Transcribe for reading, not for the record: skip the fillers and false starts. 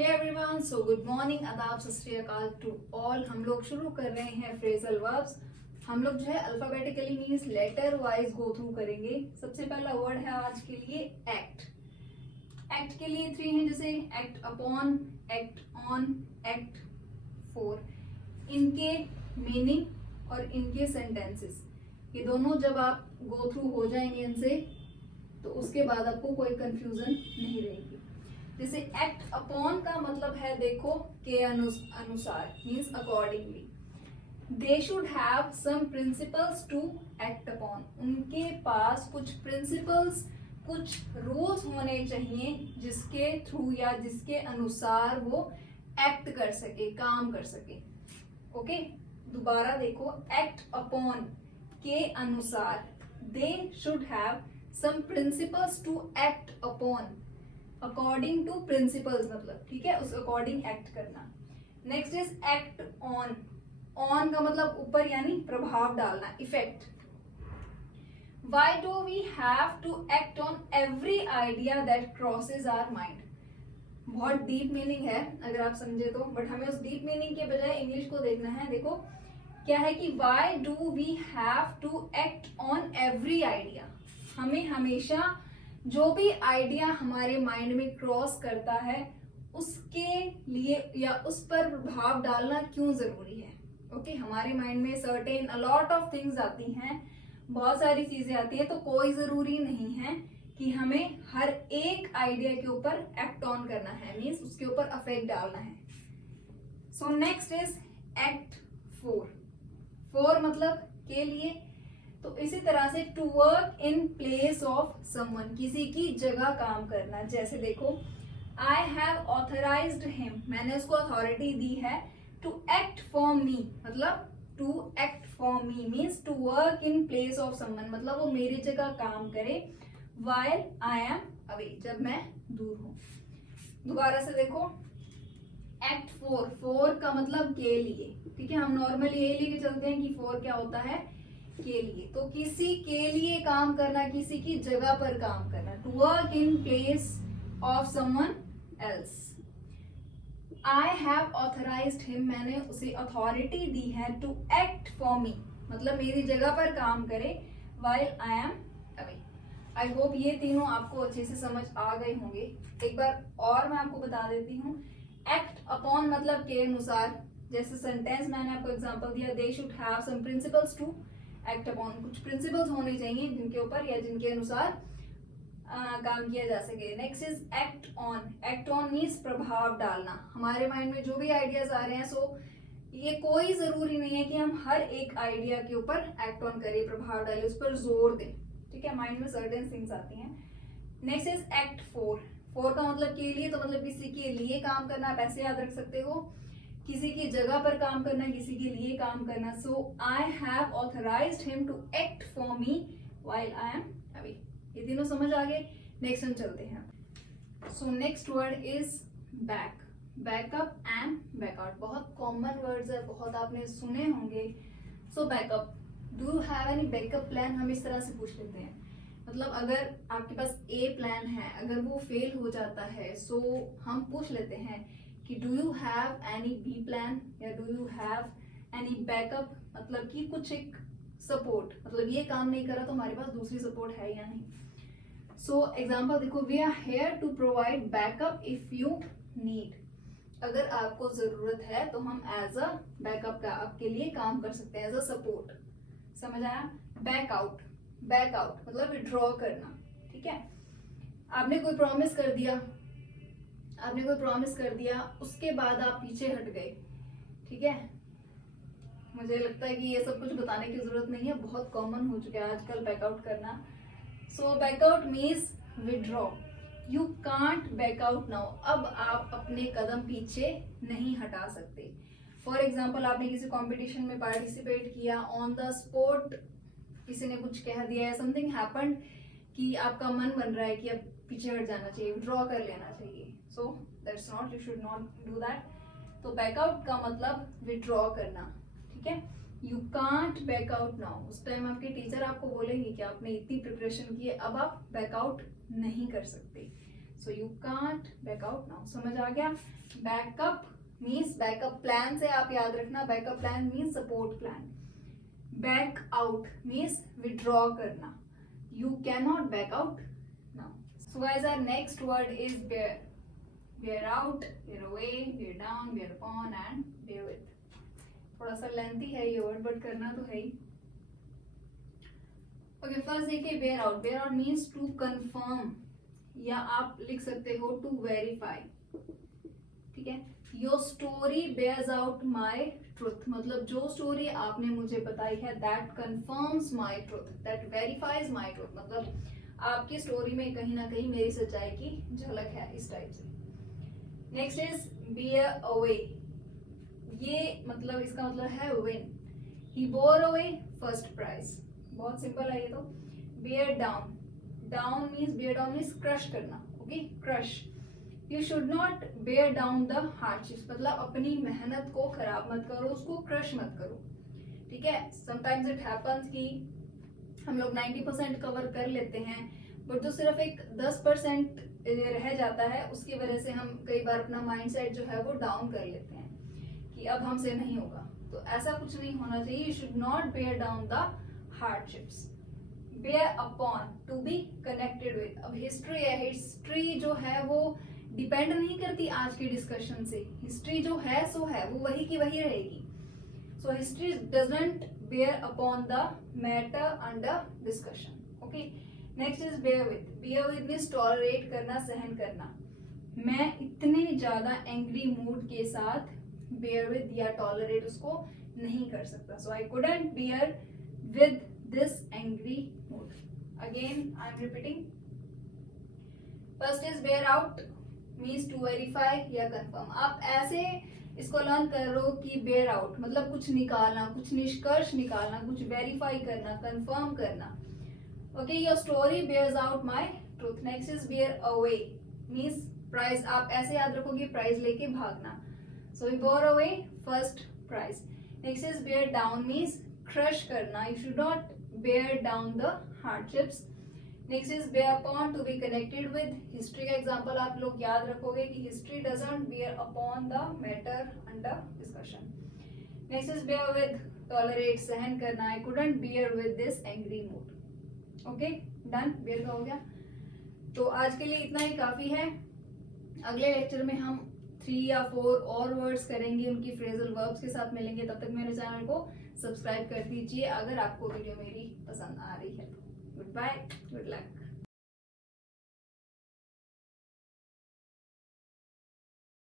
हे everyone, so good morning, आदाब, सत श्री अकाल टू ऑल। हम लोग शुरू कर रहे हैं फ्रेजल वर्ब्स। हम लोग जो है alphabetically means letter wise go through करेंगे। सबसे पहला वर्ड है आज के लिए एक्ट। एक्ट के लिए 3 हैं, जैसे act upon, act on, act for. इनके मीनिंग और इनके सेंटेंसेस, ये दोनों जब आप गो थ्रू हो जाएंगे इनसे, तो उसके बाद आपको कोई कंफ्यूजन नहीं रहेगी। जैसे एक्ट अपॉन का मतलब है, देखो, के अनुसार, means accordingly. They should have some principles to act upon. उनके पास कुछ प्रिंसिपल्स, कुछ रूल्स होने चाहिए जिसके थ्रू या जिसके अनुसार वो एक्ट कर सके, काम कर सके। ओके, दोबारा देखो, एक्ट अपॉन, के अनुसार। They should have some principles to act upon, according to principles मतलब, ठीक है, उस अकॉर्डिंग एक्ट करना। Next is act on. On का मतलब ऊपर, यानी प्रभाव डालना, effect. Why do we have to act on every idea that crosses our mind. बहुत डीप मीनिंग है अगर आप समझे तो, बट हमें उस डीप मीनिंग के बजाय इंग्लिश को देखना है। देखो क्या है कि why do we have to act on every idea. हमें हमेशा जो भी आइडिया हमारे माइंड में क्रॉस करता है उसके लिए या उस पर प्रभाव डालना क्यों जरूरी है। ओके, हमारे माइंड में सर्टेन अलॉट ऑफ थिंग्स आती हैं, बहुत सारी चीजें आती है, तो कोई जरूरी नहीं है कि हमें हर एक आइडिया के ऊपर एक्ट ऑन करना है, मीन्स उसके ऊपर अफेक्ट डालना है। So next is act for. For मतलब के लिए। तो इसी तरह से to work in place of someone, किसी की जगह काम करना। जैसे देखो, आई हैव ऑथराइज्ड हिम, मैंने उसको अथॉरिटी दी है टू एक्ट फॉर मी, मतलब to act for me means to work in place of someone, मतलब वो मेरी जगह काम करे व्हाइल आई एम अवे, जब मैं दूर हूं। दोबारा से देखो, एक्ट फॉर। फॉर का मतलब के लिए, ठीक है, हम नॉर्मली यही लेके चलते हैं कि फॉर क्या होता है, के लिए। तो किसी के लिए काम करना, किसी की जगह पर काम करना, to work in place of someone else. I have authorised him, मैंने उसे अथॉरिटी दी है टू एक्ट फॉर मी, मतलब मेरी जगह पर काम करे while I am away. I hope ये तीनों आपको अच्छे से समझ आ गए होंगे। एक बार और मैं आपको बता देती हूँ। एक्ट अपॉन मतलब के अनुसार, जैसे सेंटेंस मैंने आपको एग्जांपल दिया, they should have some principles to act upon, कुछ प्रिंसिपल्स होने चाहिए जिनके ऊपर या जिनके अनुसार काम किया जा सके। Next is act on. Act on means प्रभाव डालना। हमारे माइंड में जो भी आइडियाज आ रहे हैं, सो ये कोई जरूरी नहीं है कि हम हर एक आइडिया के ऊपर एक्ट ऑन करें, प्रभाव डालें, उस पर जोर दें, ठीक है, माइंड में सर्टेन थिंग्स आती हैं। Next is act for. For का मतलब के लिए, तो मतलब किसी के लिए काम करना, आप ऐसे याद रख सकते हो, किसी की जगह पर काम करना, किसी के लिए काम करना। So I have authorised him to act for me while I am away. ये तीनों समझ आ गए। नेक्स्ट हम चलते हैं। So next word is back. Backup and backout, बहुत कॉमन वर्ड्स है, बहुत आपने सुने होंगे। So backup, do you have any backup plan, हम इस तरह से पूछ लेते हैं। मतलब अगर आपके पास ए प्लान है, अगर वो फेल हो जाता है, सो हम पूछ लेते हैं कि do you have any B plan या do you have any backup, मतलब कि कुछ एक सपोर्ट, मतलब ये काम नहीं करा तो हमारे पास दूसरी सपोर्ट है या नहीं। सो एग्जांपल देखो, we are here to provide backup if you need. अगर आपको जरूरत है तो हम एज अ बैकअप का आपके लिए काम कर सकते हैं, एज अ सपोर्ट। समझ आया। बैकआउट। बैकआउट मतलब विड्रॉ करना, ठीक है। आपने कोई प्रॉमिस कर दिया, आपने कोई प्रॉमिस कर दिया, उसके बाद आप पीछे हट गए, ठीक है। मुझे लगता है कि ये सब कुछ बताने की जरूरत नहीं है, बहुत कॉमन हो चुका है आजकल बैकआउट करना। So backout means withdraw. You can't backout now, अब आप अपने कदम पीछे नहीं हटा सकते। फॉर एग्जाम्पल, आपने किसी कॉम्पिटिशन में पार्टिसिपेट किया, ऑन द स्पॉट किसी ने कुछ कह दिया है, समथिंग हैपेंड कि आपका मन बन रहा है कि अब पीछे हट जाना चाहिए, विड्रॉ कर लेना चाहिए। So that's not, you should not do that. तो बैकआउट का मतलब विड्रॉ करना, ठीक है। यू कांट बैकआउट नाउ, उस टाइम आपके टीचर आपको बोलेंगे कि आपने इतनी प्रिपरेशन की है, अब आप बैकआउट नहीं कर सकते। so you can't back out now. समझ आ गया? Backup means backup plan से आप याद रखना, backup plan means support plan. Back out means withdraw करना. You cannot back out now. So guys, our next word is bear. Bear out, bear away, bear down, bear upon and bear with. थोड़ा सा lengthy है ये word but करना तो है ही. Okay, first देखिए bear out. Bear out means to confirm, या आप लिख सकते हो टू वेरीफाई. ठीक है, your story bears out my truth, मतलब जो स्टोरी आपने मुझे बताई है that confirms my truth, that verifies my truth, मतलब आपकी स्टोरी में कहीं ना कहीं मेरी सच्चाई की झलक है, इस टाइप से. Next is bear away. ये मतलब इसका मतलब है win. He bore away first prize. बहुत सिंपल है ये तो. Bear down. Down means bear down means crush करना. Okay, crush. You should not bear down the hardships, मतलब अपनी मेहनत को खराब मत करो, उसको क्रश मत करो. ठीक है, समटाइम्स इट हैपन्स कि हम लोग 90% कवर कर लेते हैं, बट जो सिर्फ एक 10% रह जाता है उसकी वजह से हम कई बार अपना माइंडसेट जो है वो डाउन कर लेते हैं कि अब हमसे नहीं होगा. तो ऐसा कुछ नहीं होना चाहिए. You should not bear down the hardships. Bear upon, to be connected with. अब हिस्ट्री है, हिस्ट्री जो है वो डिपेंड नहीं करती आज की डिस्कशन से. हिस्ट्री जो है सो है, वो वही की वही रहेगी. So history doesn't bear upon the matter under discussion. Okay, next is bear with. Bear with means tolerate करना, सहन करना. मैं इतने ज्यादा एंग्री मूड के साथ बेयर विद या टॉलरेट उसको नहीं कर सकता. So I couldn't bear with this angry mood. Again I am repeating. First is bear out means to verify या confirm. आप ऐसे इसको लर्न करो कि bear out मतलब कुछ निकालना, कुछ निष्कर्ष निकालना, कुछ verify करना, confirm करना. Okay, your story bears out my truth. Next is bear away means prize. आप ऐसे याद रखोगे prize लेके भागना. So we bore away first prize. Next is bear down means crush करना. You should not bear down the hardships. Next is bear upon, to be connected with. History का example आप लोग याद रखोगे कि history doesn't bear upon the matter under discussion. Next is bear with, tolerate, सहन करना. I couldn't bear with this angry mood. Okay, done. Bear का हो गया. तो आज के लिए इतना ही काफी है. अगले लेक्चर में हम 3 या 4 और वर्ड्स करेंगे, उनकी फ्रेजल वर्ब्स के साथ मिलेंगे. तब तक मेरे चैनल को सब्सक्राइब कर दीजिए अगर आपको वीडियो मेरी पसंद आ रही है. Goodbye, good luck.